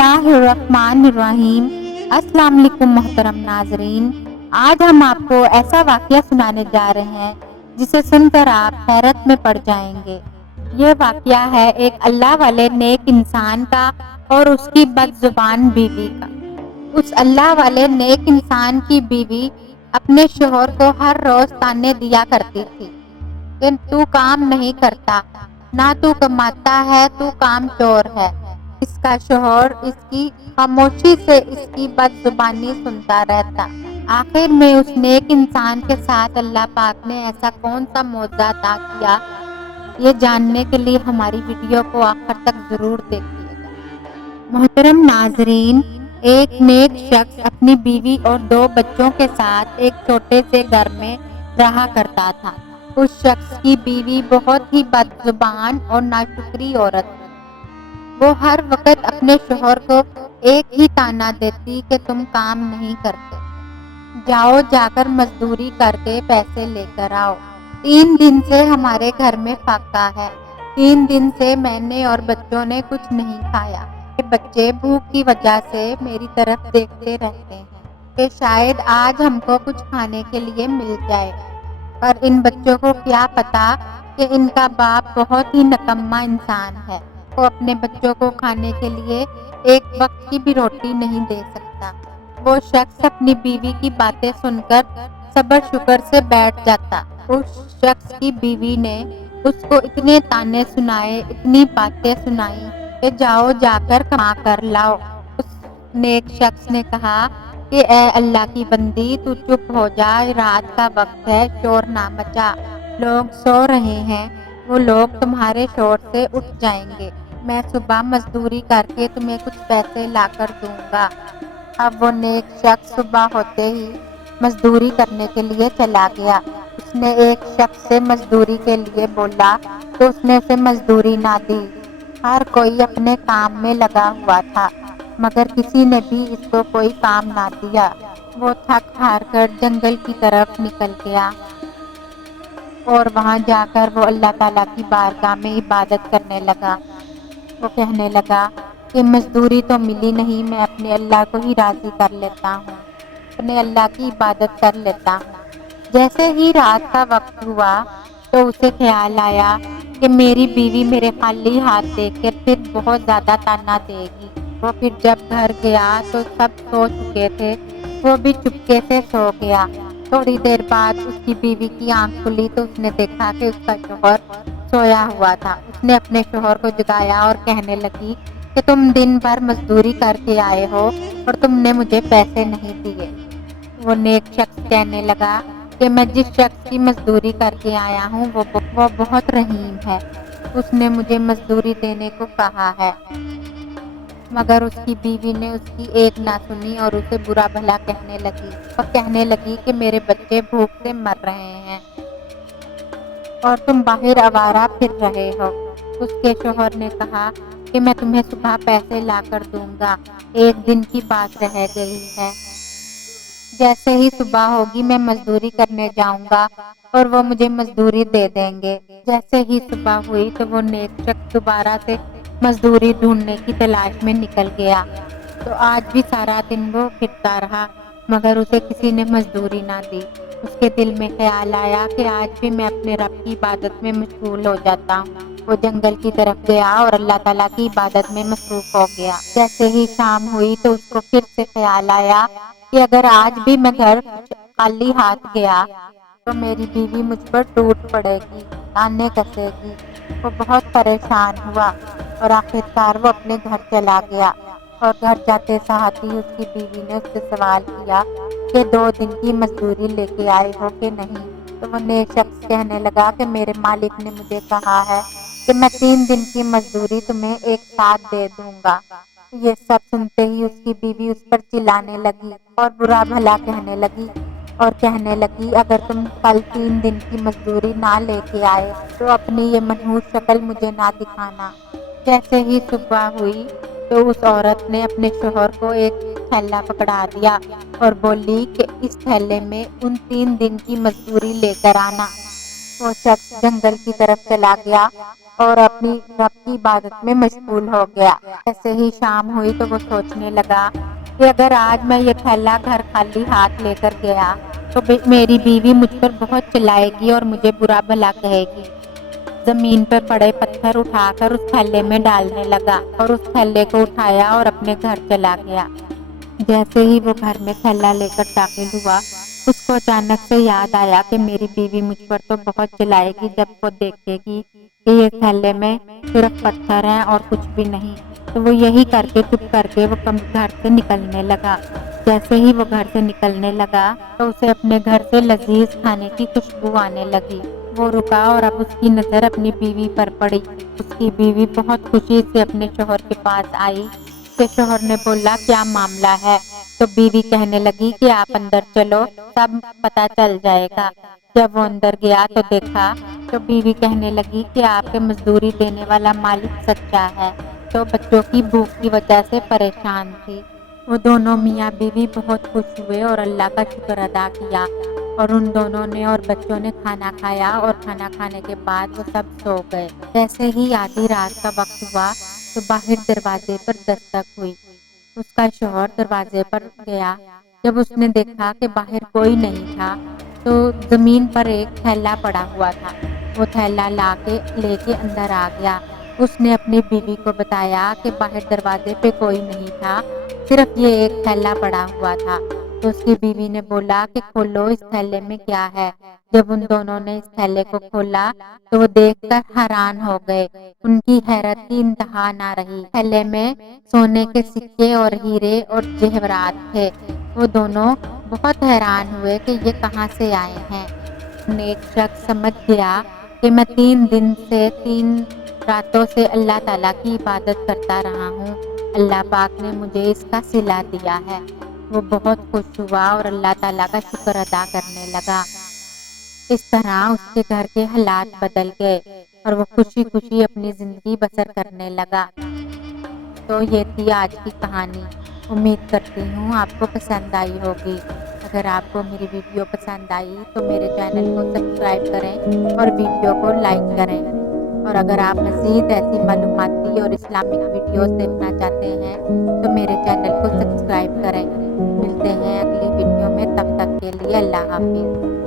बिस्मिल्लाह अर्रहमान अर्रहीम। अस्सलाम वालेकुम मोहतरम नाजरीन। आज हम आपको ऐसा वाकया सुनाने जा रहे हैं जिसे सुनकर आप हैरत में पड़ जाएंगे। ये वाकया है एक अल्लाह वाले नेक इंसान का और उसकी बदजुबान बीवी का। उस अल्लाह वाले नेक इंसान की बीवी अपने शोहर को हर रोज ताने दिया करती थी कि तू काम नहीं करता, ना तू कमाता है, तू काम चोर है। इसका शोहर इसकी खामोशी से इसकी बदजुबानी सुनता रहता। आखिर में उस नेक इंसान के साथ अल्लाह पाक ने ऐसा कौन सा मौजज़ा अता किया, ये जानने के लिए हमारी वीडियो को आखिर तक जरूर देखिएगा। मोहतरम नाजरीन, एक नेक शख्स अपनी बीवी और 2 बच्चों के साथ एक छोटे से घर में रहा करता था। उस शख्स की बीवी बहुत ही बदजुबान और नाशुक्री औरत थी। वो हर वक्त अपने शोहर को एक ही ताना देती कि तुम काम नहीं करते, जाओ जाकर मजदूरी करके पैसे लेकर आओ। 3 दिन से हमारे घर में फाका है, 3 दिन से मैंने और बच्चों ने कुछ नहीं खाया। बच्चे भूख की वजह से मेरी तरफ देखते रहते हैं कि शायद आज हमको कुछ खाने के लिए मिल जाए, पर इन बच्चों को क्या पता कि इनका बाप बहुत ही निकम्मा इंसान है। वो अपने बच्चों को खाने के लिए एक वक्त की भी रोटी नहीं दे सकता। वो शख्स अपनी बीवी की बातें सुनकर सब्र शुक्र से बैठ जाता। उस शख्स की बीवी ने उसको इतने ताने सुनाए, इतनी बातें सुनाई कि जाओ जाकर कमा कर लाओ। उस नेक शख्स ने कहा कि ए अल्लाह की बंदी, तू चुप हो जा, रात का वक्त है, शोर ना मचा, लोग सो रहे हैं, वो लोग तुम्हारे शोर से उठ जाएंगे। मैं सुबह मजदूरी करके तुम्हें कुछ पैसे लाकर दूंगा। अब वो नेक शख्स सुबह होते ही मजदूरी करने के लिए चला गया। उसने एक शख्स से मजदूरी के लिए बोला तो उसने उसे मजदूरी ना दी। हर कोई अपने काम में लगा हुआ था, मगर किसी ने भी इसको कोई काम ना दिया। वो थक हार कर जंगल की तरफ निकल गया और वहां जाकर वो अल्लाह ताला की बारगाह में इबादत करने लगा। वो कहने लगा कि मजदूरी तो मिली नहीं, मैं अपने अल्लाह को ही राजी कर लेता हूँ, अपने अल्लाह की इबादत कर लेता हूँ। जैसे ही रात का वक्त हुआ तो उसे ख्याल आया कि मेरी बीवी मेरे खाली हाथ देखकर फिर बहुत ज्यादा ताना देगी। वो फिर जब घर गया तो सब सो चुके थे, वो भी चुपके से सो गया। थोड़ी देर बाद उसकी बीवी की आंख खुली तो उसने देखा कि उसका शोहर सोया हुआ था। उसने अपने शोहर को जगाया और कहने लगी कि तुम दिन भर मजदूरी करके आए हो और तुमने मुझे पैसे नहीं दिए। वो नेक शख्स कहने लगा कि मैं जिस शख्स की मजदूरी करके आया हूँ वो बहुत रहीम है, उसने मुझे मजदूरी देने को कहा है। मगर उसकी बीवी ने उसकी एक ना सुनी और उसे बुरा भला कहने लगी और कहने लगी कि मेरे बच्चे भूख से मर रहे हैं और तुम बाहर आवारा फिर रहे हो। उसके शोहर ने कहा कि मैं तुम्हें सुबह पैसे लाकर दूंगा, एक दिन की बात रह गई है, जैसे ही सुबह होगी मैं मजदूरी करने जाऊंगा और वो मुझे मजदूरी दे देंगे। जैसे ही सुबह हुई तो वो नेक शख्स दोबारा से मजदूरी ढूंढने की तलाश में निकल गया। तो आज भी सारा दिन वो फिरता रहा, मगर उसे किसी ने मजदूरी ना दी। उसके दिल में ख्याल आया कि आज भी मैं अपने रब की इबादत में मशगूल हो जाता हूँ। वो जंगल की तरफ गया और अल्लाह ताला की इबादत में मसरूफ हो गया। जैसे ही शाम हुई तो उसको फिर से ख्याल आया कि अगर आज भी मैं घर खाली हाथ गया तो मेरी बीवी मुझ पर टूट पड़ेगी, ताने कसेगी। वो बहुत परेशान हुआ और आखिरकार वो अपने घर चला गया और घर जाते साथ ही उसकी बीवी ने उससे सवाल किया कि 2 दिन की मजदूरी लेके आए हो कि नहीं। तो वो नेक शख्स कहने लगा कि मेरे मालिक ने मुझे कहा है कि मैं 3 दिन की मजदूरी तुम्हें एक साथ दे दूंगा। ये सब सुनते ही उसकी बीवी उस पर चिल्लाने लगी और बुरा भला कहने लगी और कहने लगी अगर तुम कल 3 दिन की मजदूरी ना लेके आए तो अपनी ये मनहूस शक्ल मुझे ना दिखाना। जैसे ही सुबह हुई तो उस औरत ने अपने शोहर को एक थैला पकड़ा दिया और बोली कि इस थैले में उन 3 दिन की मजदूरी लेकर आना। وہ شخص جنگل کی طرف چلا گیا اور اپنی رب کی عبادت میں مشغول ہو گیا۔ جیسے ہی شام ہوئی تو وہ سوچنے لگا کہ اگر آج میں یہ تھیلا گھر خالی ہاتھ لے کر گیا تو میری بیوی مجھ پر بہت چلائے گی اور مجھے برا بھلا کہے گی۔ زمین پہ پڑے پتھر اٹھا کر اس تھیلے میں ڈالنے لگا اور اس تھیلے کو اٹھایا اور اپنے گھر چلا گیا۔ جیسے ہی وہ گھر میں تھیلا لے کر داخل ہوا، اس کو اچانک سے یاد آیا کہ میری بیوی مجھ پر تو بہت چلائے گی جب وہ دیکھے گی کہ یہ تھیلے میں صرف پتھر ہیں اور کچھ بھی نہیں۔ تو وہ یہی کر کے چپ کر کے وہ گھر سے نکلنے لگا۔ جیسے ہی وہ گھر سے نکلنے لگا تو اسے اپنے گھر سے لذیذ کھانے کی خوشبو آنے لگی۔ وہ رکا اور اب اس کی نظر اپنی بیوی پر پڑی۔ اس کی بیوی بہت خوشی سے اپنے شوہر کے پاس آئی۔ اس کے شوہر نے بولا کیا معاملہ ہے؟ تو بیوی کہنے لگی کہ آپ اندر چلو، سب پتہ چل جائے گا۔ جب وہ اندر گیا تو دیکھا تو بیوی کہنے لگی کہ آپ کے مزدوری دینے والا مالک سچا ہے، تو بچوں کی بھوک کی وجہ سے پریشان تھی۔ وہ دونوں میاں بیوی بہت خوش ہوئے اور اللہ کا شکر ادا کیا، اور ان دونوں نے اور بچوں نے کھانا کھایا اور کھانا کھانے کے بعد وہ سب سو گئے۔ جیسے ہی آدھی رات کا وقت ہوا تو باہر دروازے پر دستک ہوئی۔ اس کا شوہر دروازے پر گیا۔ جب اس نے دیکھا کہ باہر کوئی نہیں تھا تو زمین پر ایک تھیلا پڑا ہوا تھا۔ وہ تھیلا لے کے اندر آ گیا۔ اس نے اپنی بیوی کو بتایا کہ باہر دروازے پہ کوئی نہیں تھا، صرف یہ ایک تھیلا پڑا ہوا تھا۔ تو اس کی بیوی نے بولا کہ کھولو، اس تھیلے میں کیا ہے؟ جب ان دونوں نے اس تھیلے کو کھولا تو وہ دیکھ کر حیران ہو گئے۔ ان کی حیرت کی انتہا نہ رہی۔ تھیلے میں سونے کے سکے اور ہیرے اور جواہرات تھے۔ وہ دونوں بہت حیران ہوئے کہ یہ کہاں سے آئے ہیں۔ نیک شخص سمجھ گیا کہ میں 3 راتوں سے اللہ تعالیٰ کی عبادت کرتا رہا ہوں، اللہ پاک نے مجھے اس کا صلہ دیا ہے۔ وہ بہت خوش ہوا اور اللہ تعالیٰ کا شکر ادا کرنے لگا۔ اس طرح اس کے گھر کے حالات بدل گئے اور وہ خوشی خوشی اپنی زندگی بسر کرنے لگا۔ تو یہ تھی آج کی کہانی۔ امید کرتی ہوں آپ کو پسند آئی ہوگی۔ اگر آپ کو میری ویڈیو پسند آئی تو میرے چینل کو سبسکرائب کریں اور ویڈیو کو لائک کریں، اور اگر آپ مزید ایسی معلوماتی اور اسلامک ویڈیوز دیکھنا چاہتے ہیں تو میرے چینل کو سبسکرائب کریں۔ ملتے ہیں اگلی ویڈیو میں، تب تک کے لیے اللہ حافظ۔